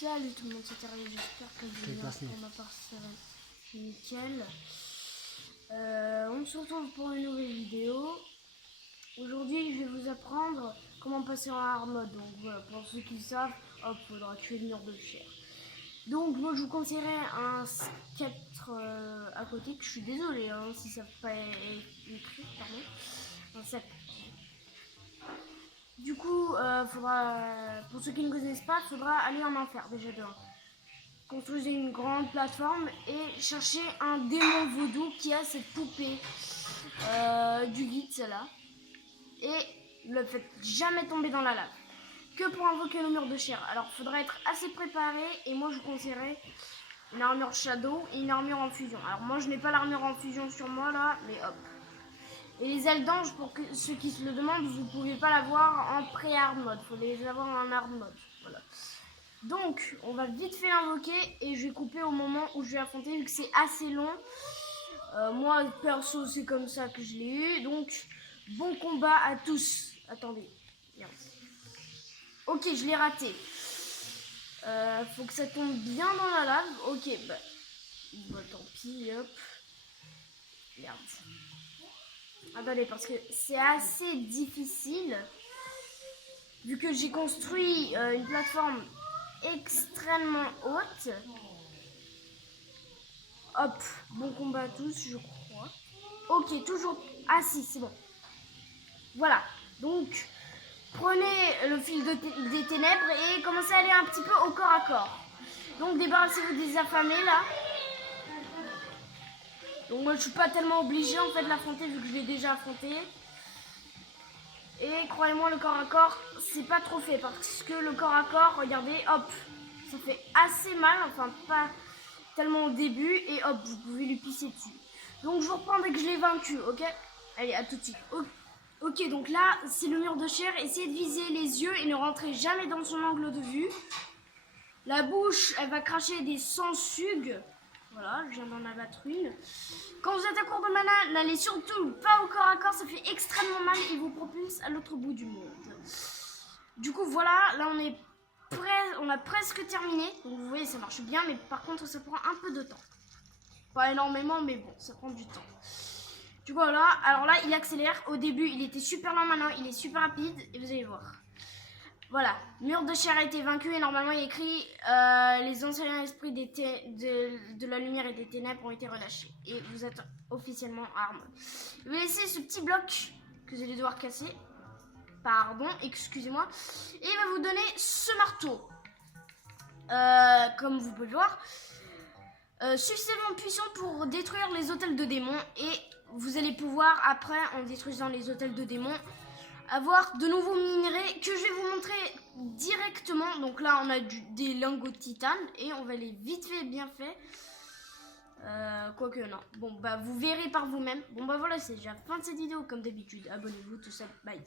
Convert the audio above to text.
Salut tout le monde, c'est Thierry, j'espère que vous allez bien. Pour ma part, ça va nickel. On se retrouve pour une nouvelle vidéo. Aujourd'hui, je vais vous apprendre comment passer en hard mode. Donc voilà, pour ceux qui savent, hop, faudra tuer le mur de chair. Donc moi, je vous conseillerais un sceptre à côté, que je suis désolée hein, si ça n'a pas écrit, pardon. Un sceptre. Du coup, pour ceux qui ne connaissent pas, il faudra aller en enfer déjà de 1. Construisez une grande plateforme et cherchez un démon vaudou qui a cette poupée du guide, celle-là. Et ne le faites jamais tomber dans la lave. Que pour invoquer le mur de chair. Alors, il faudra être assez préparé et moi, je vous conseillerais une armure shadow et une armure en fusion. Alors, moi, je n'ai pas l'armure en fusion sur moi, là, mais hop. Et les ailes d'ange, pour ceux qui se le demandent, vous ne pouvez pas l'avoir en pré-hard mode. Il faut les avoir en hard mode. Voilà. Donc, on va vite fait l'invoquer et je vais couper au moment où je vais affronter, vu que c'est assez long. Moi, perso, c'est comme ça que je l'ai eu. Donc, bon combat à tous. Attendez. Merde. Ok, je l'ai raté. Faut que ça tombe bien dans la lave. Ok, bah tant pis, hop. Merde. Attendez, parce que c'est assez difficile. Vu que j'ai construit une plateforme extrêmement haute. Hop, bon combat à tous, je crois. Ok, toujours... Ah si, c'est bon. Voilà, donc prenez le fil des ténèbres et commencez à aller un petit peu au corps à corps. Donc débarrassez-vous des affamés là. Donc moi je suis pas tellement obligée en fait de l'affronter vu que je l'ai déjà affronté. Et croyez-moi, le corps à corps, c'est pas trop fait parce que le corps à corps, regardez, hop, ça fait assez mal, enfin pas tellement au début, et hop, vous pouvez lui pisser dessus. Donc je vous reprends dès que je l'ai vaincu, ok? Allez, à tout de suite. Ok, donc là, c'est le mur de chair, essayez de viser les yeux et ne rentrez jamais dans son angle de vue. La bouche, elle va cracher des sangsugues. Voilà, je viens d'en abattre une. Quand vous êtes à court de mana, n'allez surtout pas au corps à corps, ça fait extrêmement mal et vous propulse à l'autre bout du monde. Du coup, voilà, là on a presque terminé. Donc vous voyez, ça marche bien, mais par contre, ça prend un peu de temps. Pas énormément, mais bon, ça prend du temps. Du coup, voilà, alors là, il accélère. Au début, il était super lent, maintenant, il est super rapide et vous allez voir. Voilà, mur de chair a été vaincu et normalement il est écrit les anciens esprits de la lumière et des ténèbres ont été relâchés. Et vous êtes officiellement arme. Je vais laisser ce petit bloc que vous allez devoir casser. Pardon, excusez-moi. Et il va vous donner ce marteau. Comme vous pouvez le voir. Suffisamment puissant pour détruire les hôtels de démons. Et vous allez pouvoir, après, en détruisant les hôtels de démons, avoir de nouveaux minerais que je vais vous montrer directement. Donc là on a des lingots de titane et on va les vite fait bien fait. Quoique non. Bon bah vous verrez par vous-même. Bon bah voilà, c'est déjà la fin de cette vidéo comme d'habitude. Abonnez-vous, tout ça. Bye.